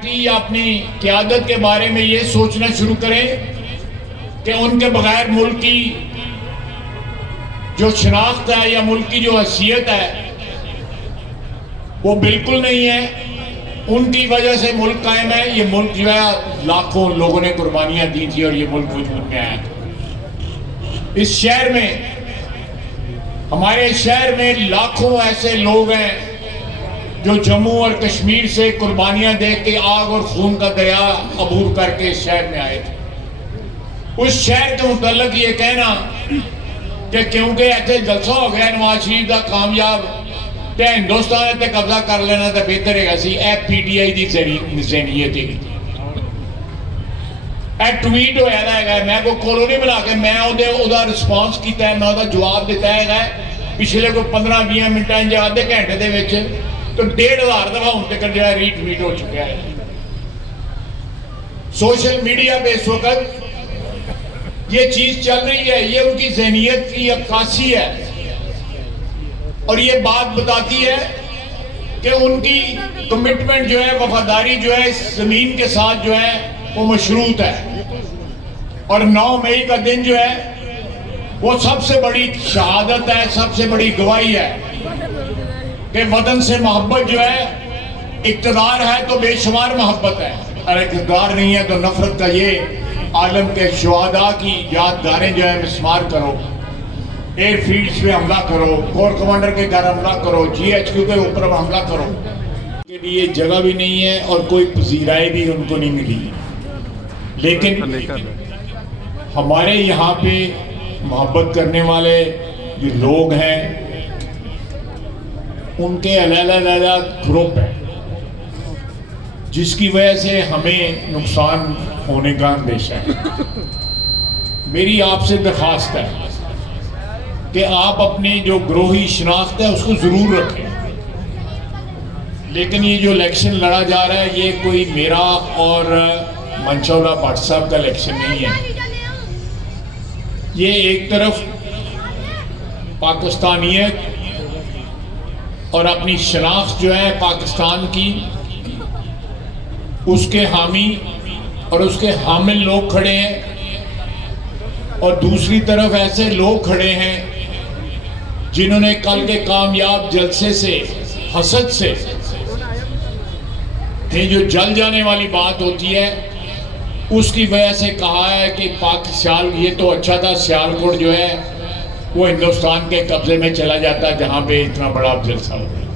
Party یا اپنی قیادت کے بارے میں یہ سوچنا شروع کریں کہ ان کے بغیر ملک کی جو شناخت ہے یا ملک کی جو حیثیت ہے وہ بالکل نہیں ہے. ان کی وجہ سے ملک قائم ہے. یہ ملک جو ہے لاکھوں لوگوں نے قربانیاں دی تھی اور یہ ملک وجود میں آیا تھا. اس شہر میں، ہمارے شہر میں لاکھوں ایسے لوگ ہیں جو جموں اور کشمیر سے قربانیاں دے کے آگ اور خون کا دریا عبور کر کے اس شہر میں آئے تھے. اس شہر کے متعلق یہ کہنا کہ کیونکہ ایسے جلسہ ہو گیا نواز شریف کا کامیاب تے ہندوستان تے قبضہ کر لینا تے بہتر ہے سی. ایف پی ٹی آئی دی ذہنیت ہے. ایک ٹویٹ ہویا ہے، میں کوئی کالونی بنا کے میں اودا رسپانس کیتا ہے، میں اودا جواب دیتا ہے پچھلے کوئی 15-20 منٹاں یا آدھے گھنٹے دے وچ تو 1,500 دفعہ ہن تک جو ہے ری ٹویٹ ہو چکا ہے. سوشل میڈیا پہ اس وقت یہ چیز چل رہی ہے. یہ ان کی ذہنیت کی عکاسی ہے اور یہ بات بتاتی ہے کہ ان کی کمٹمنٹ جو ہے، وفاداری جو ہے اس زمین کے ساتھ جو ہے وہ مشروط ہے. اور 9 مئی کا دن جو ہے وہ سب سے بڑی شہادت ہے، سب سے بڑی گواہی ہے کہ وطن سے محبت جو ہے، اقتدار ہے تو بے شمار محبت ہے، اور اقتدار نہیں ہے تو نفرت کا یہ عالم کے شہداء کی یادگاریں جو ہے مسمار کرو، ایئر فیلڈز پہ حملہ کرو، کور کمانڈر کے گھر حملہ کرو، جی ایچ کیو کے اوپر حملہ کرو. کے لیے جگہ بھی نہیں ہے اور کوئی پذیرائی بھی ان کو نہیں ملی. لیکن ہمارے یہاں پہ محبت کرنے والے جو لوگ ہیں ان کے علیحدہ گروپ ہے، جس کی وجہ سے ہمیں نقصان ہونے کا اندیشہ ہے. میری آپ سے درخواست ہے کہ آپ اپنی جو گروہی شناخت ہے اس کو ضرور رکھیں، لیکن یہ جو الیکشن لڑا جا رہا ہے یہ کوئی میرا اور منشا اللہ بٹ صاحب کا الیکشن نہیں ہے. یہ ایک طرف پاکستانیت اور اپنی شناخت جو ہے پاکستان کی، اس کے حامی اور اس کے حامل لوگ کھڑے ہیں، اور دوسری طرف ایسے لوگ کھڑے ہیں جنہوں نے کل کے کامیاب جلسے سے، حسد سے، یہ جو جل جانے والی بات ہوتی ہے اس کی وجہ سے کہا ہے کہ یہ تو اچھا تھا سیالکوٹ جو ہے وہ ہندوستان کے قبضے میں چلا جاتا جہاں پہ اتنا بڑا جلسہ ہوتا ہے.